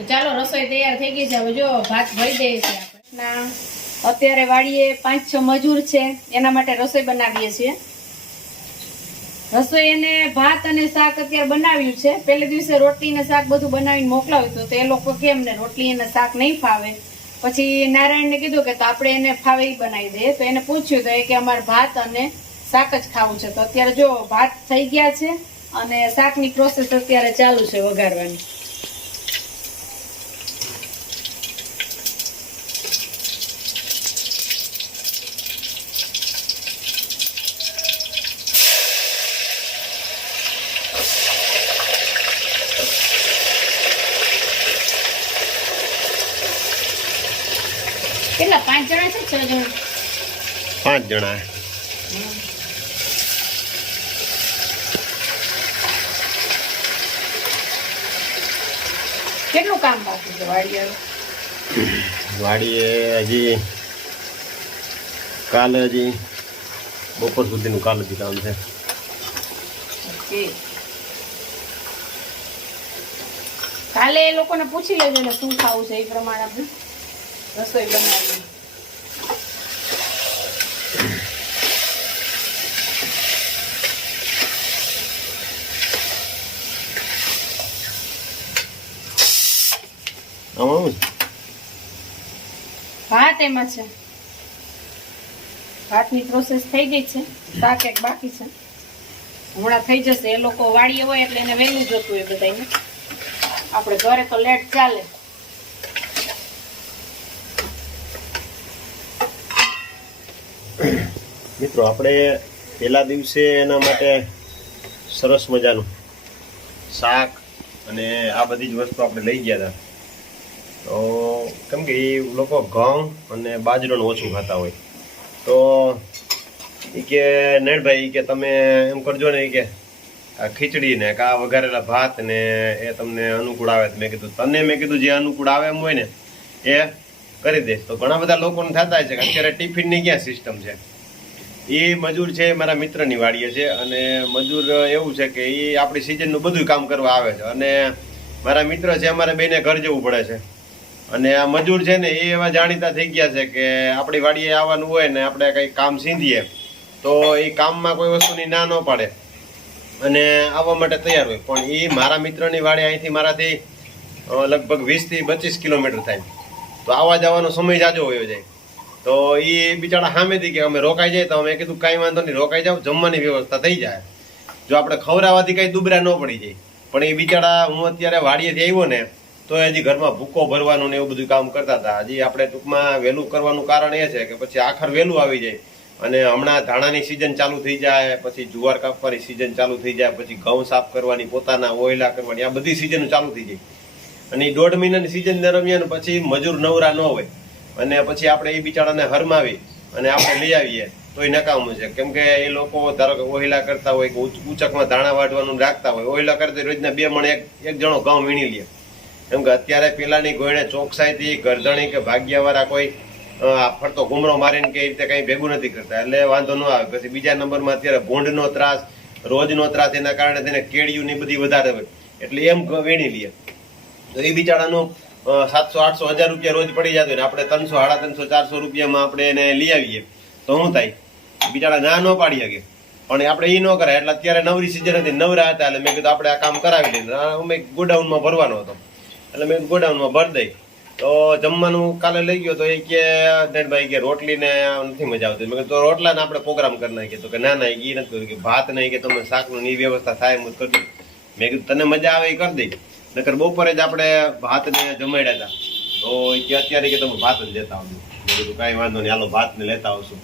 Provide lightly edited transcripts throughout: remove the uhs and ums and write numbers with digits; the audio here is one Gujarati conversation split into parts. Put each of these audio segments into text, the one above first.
તો ચાલો રસોઈ તૈયાર થઈ ગઈ છે. હવે જો ભાત ભરી દઈએ છીએ આપણે. અત્યારે વાડીએ 5-6 મજૂર છે, એના માટે રસોઈ બનાવીએ છીએ. રસોઈ એને ભાત અને શાક અત્યારે બનાવ્યું છે. પહેલે દિવસે રોટલી ને શાક બધું બનાવીને મોકલાવ્યું હતું, તો એ લોકો કેમ ને રોટલી અને શાક નહીં ફાવે. પછી નારાયણને કીધું કે તો આપણે એને ફાવે એ બનાવી દઈએ. તો એને પૂછ્યું તો એ કે અમારે ભાત અને શાક જ ખાવું છે. તો અત્યારે જો ભાત થઈ ગયા છે અને શાકની પ્રોસેસ અત્યારે ચાલુ છે વઘારવાની. કેટલા 5 જણા છે 6 જણા? 5 જણા. કેટલું કામ બાકી છે વાડીએ? વાડીએ હજી કાલે હજી બપોર સુધીનું કામ છે. ઓકે, કાલે એ લોકોને પૂછી લેજો ને શું ખાવું છે, એ પ્રમાણે આપણે રસોઈ બનાવીએ. ભાત એમાં છે, ભાતની પ્રોસેસ થઈ ગઈ છે, શાક એક બાકી છે, હમણાં થઈ જશે. એ લોકો વાડીએ હોય એટલે એને વહેલું જોતું હોય બધાને. આપણે ઘરે તો લેટ ચાલે. મિત્રો આપણે પહેલા દિવસે એના માટે સરસ મજાનું શાક અને આ બધી જ વસ્તુ આપણે લઈ ગયા હતા. તો કેમ કે એ લોકો ઘઉં અને બાજરાનું ઓછું ખાતા હોય, તો એ કે નેણભાઈ કે તમે એમ કરજો ને કે આ ખીચડી ને કા વઘારેલા ભાત ને એ તમને અનુકૂળ આવે. મેં કીધું જે અનુકૂળ આવે એમ હોય ને એ કરી દે. તો ઘણા બધા લોકોને થતા છે કે અત્યારે ટિફિનની ક્યાં સિસ્ટમ છે. એ મજૂર છે મારા મિત્રની વાડીએ છે, અને મજૂર એવું છે કે એ આપણી સિઝનનું બધું કામ કરવા આવે છે. અને મારા મિત્ર છે, અમારે બેને ઘર જવું પડે છે. અને આ મજૂર છે ને એ એવા જાણીતા થઈ ગયા છે કે આપણી વાડીએ આવવાનું હોય ને આપણે કંઈ કામ સીંધીએ તો એ કામમાં કોઈ વસ્તુની ના ન પાડે અને આવવા માટે તૈયાર હોય. પણ એ મારા મિત્રની વાડી અહીંથી મારાથી લગભગ 20 થી 25 કિલોમીટર થાય, તો આવવા જવાનો સમય જાજો હોયો જાય. તો એ બિચારા સામેથી કે અમે રોકાઈ જાય, તો અમે કીધું કાંઈ વાંધો નહીં, રોકાઈ જાવ, જમવાની વ્યવસ્થા થઈ જાય. જો આપણે ખવડાવવાથી કંઈ દુબરા ન પડી જાય. પણ એ બિચારા હું અત્યારે વાડીએથી આવ્યો ને તો હજી ઘરમાં ભૂકો ભરવાનું ને એવું બધું કામ કરતા હતા. હજી આપણે ટૂંકમાં વહેલું કરવાનું કારણ એ છે કે પછી આખર વહેલું આવી જાય. અને હમણાં ધાણાની સિઝન ચાલુ થઈ જાય, પછી જુવાર કાપવાની સિઝન ચાલુ થઈ જાય, પછી ઘઉં સાફ કરવાની, પોતાના ઓયલા કરવાની, આ બધી સિઝન ચાલુ થઈ જાય. અને 1.5 મહિનાની સિઝન દરમિયાન પછી મજૂર નવરા ન હોય અને પછી આપણે એ બિચારાને હરમાવી અને આપણે લઈ આવીએ તો એ નકામું છે. કેમ કે એ લોકો ધારો કે ઓહિલા કરતા હોય કે ઉચકમાં ધાણા વાટવાનું રાખતા હોય, ઓહિલા કરતા રોજના 2 મણ એક જણો ઘઉં વીણી લે. કેમ કે અત્યારે પેલાની ગોયણે ચોકસાઈથી ગરદણી કે ભાગ્યાવાળા કોઈ ફરતો ઘુમરો મારીને કે રીતે કંઈ ભેગું નથી કરતા, એટલે વાંધો ન આવે. પછી બીજા નંબરમાં અત્યારે ભૂંડનો ત્રાસ, રોજનો ત્રાસ, એના કારણે તેને કેળિયુંની બધી વધારે હોય એટલે એમ વીણી લે. તો એ બિચારાનું 700, 800, 1000 રૂપિયા રોજ પડી જતો હોય ને આપણે 300, 350, 400 રૂપિયામાં આપણે એને લઈ આવીએ તો શું થાય? બિચારા ના ન પાડી શકે. પણ આપણે એ ન કરાય. એટલે અત્યારે નવરી સિઝન હતી, નવરા હતા, એટલે મેં કીધું આપણે આ કામ કરાવી લઈએ. અમે ગોડાઉનમાં ભરવાનો હતો એટલે મેં ગોડાઉનમાં ભરી દઈ. તો જમવાનું કાલે લઈ ગયો તો એ કે નેણભાઈ કે રોટલી ને નથી મજા આવતી. મેં કીધું તો રોટલા ને આપણે પ્રોગ્રામ કરી નાખીએ. તો કે ના એ નથી કર્યું, કે ભાત નહીં, કે તમે શાકનું ની વ્યવસ્થા થાય એમ કરી દઉં. મેં કીધું તને મજા આવે એ કરી દઈ. નકર બપોરે જ આપણે ભાત ને જમાડ્યા હતા, તો કે અત્યારે કે તમે ભાત જ લેતા આવજો. મેં કીધું કાંઈ વાંધો નહીં, હાલો ભાત ને લેતા આવશું.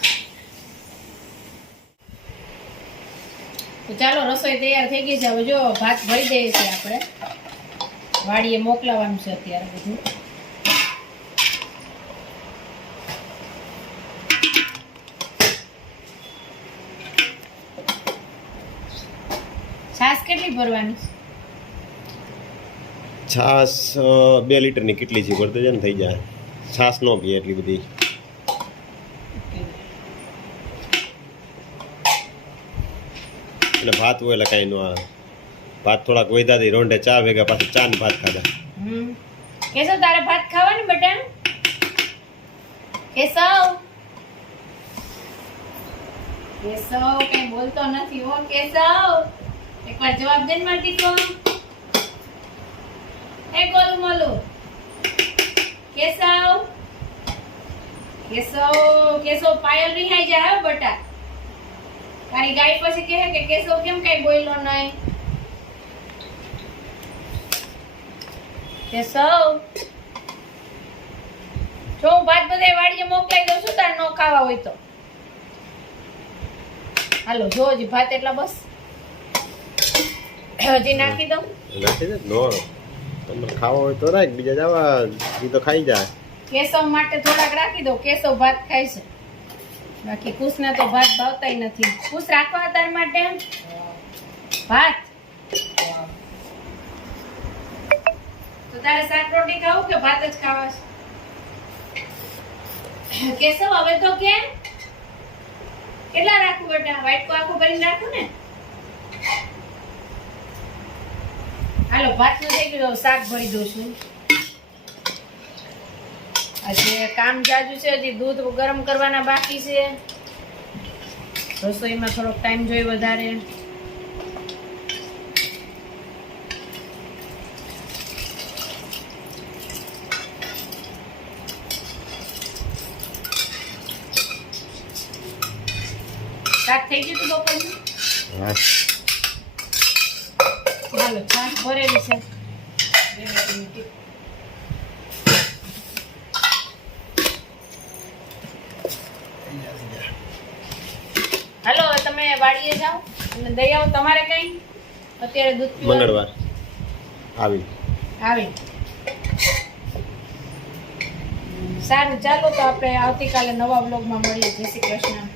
તો ચાલો રસોઈ તૈયાર થઈ ગઈ છે. હવે જો ભાત ભરી દઈએ છીએ આપણે. વાડીએ મોકલાવાનું છે અત્યારે બધું. છાશ કેટલી ભરવાની? છાશ 2 લીટરની કેટલી છે ભરતો છે ને થઈ જાય. છાશ ન પીએ એટલી બધી. એટલે ભાત હોય એટલે કાંઈ ન આવે. ભાત થોડાક વધ્યા રોંઢે ચા ભેગા પાછું ચા ને ભાત ખાધા. કેશવ તારે ભાત ખાવા ને બેટા? કેશવ કઈ બોલતો નથી હો. કેશવ એકવાર જવાબ દે ને મારી દીકરો. એ ગોલું મોલું કેશવ પાયલ રિહાઈ જાય હો બેટા. તારી ગાય પછી કહે કે કેશવ કેમ કઈ બોલ્યો નહીં. કેશવ જો હું ભાત બધે વાડીએ મોકલાઈ દઉં છું તારે નો ખાવા હોય તો. હાલો જો હજી ભાત એટલા બસ હજી નાખી દઉં. નાખી દે નો તમને ખાવા હોય તો રાખ, બીજા જવા ઈ તો ખાઈ જાય. કેશવ માટે થોડાક રાખી દો. કેશવ ભાત ખાય છે, બાકી કુશને તો ભાત ભાવતાય નથી. કુશ રાખવા તાર માટે ભાત. તો તારે શાક રોટી ખાવું કે ભાત જ ખાવા છે? કેશવ હવે તો કેમ કેટલા રાખું બેટા? વાટકો આખો ભરીને રાખું ને. હાલો ભાત નું થઈ ગયું, શાક ભરી દઉં છું. આજે કામ જાજુ છે, હજી દૂધ ગરમ કરવાના બાકી છે. રસોઈમાં થોડોક ટાઈમ જોઈએ વધારે. શાક થઈ ગયું તું બપોરનું? હા હાલો છાશ ભરેલી છે. હાલો હવે તમે વાડીએ જાઓ અને દઈ આવો. તમારે કઈ અત્યારે દૂધ પીવાનું? મંગળવાર આવી આવે સારું. ચાલો તો આપણે આવતીકાલે નવા બ્લોગમાં મળીએ. જય શ્રી કૃષ્ણ.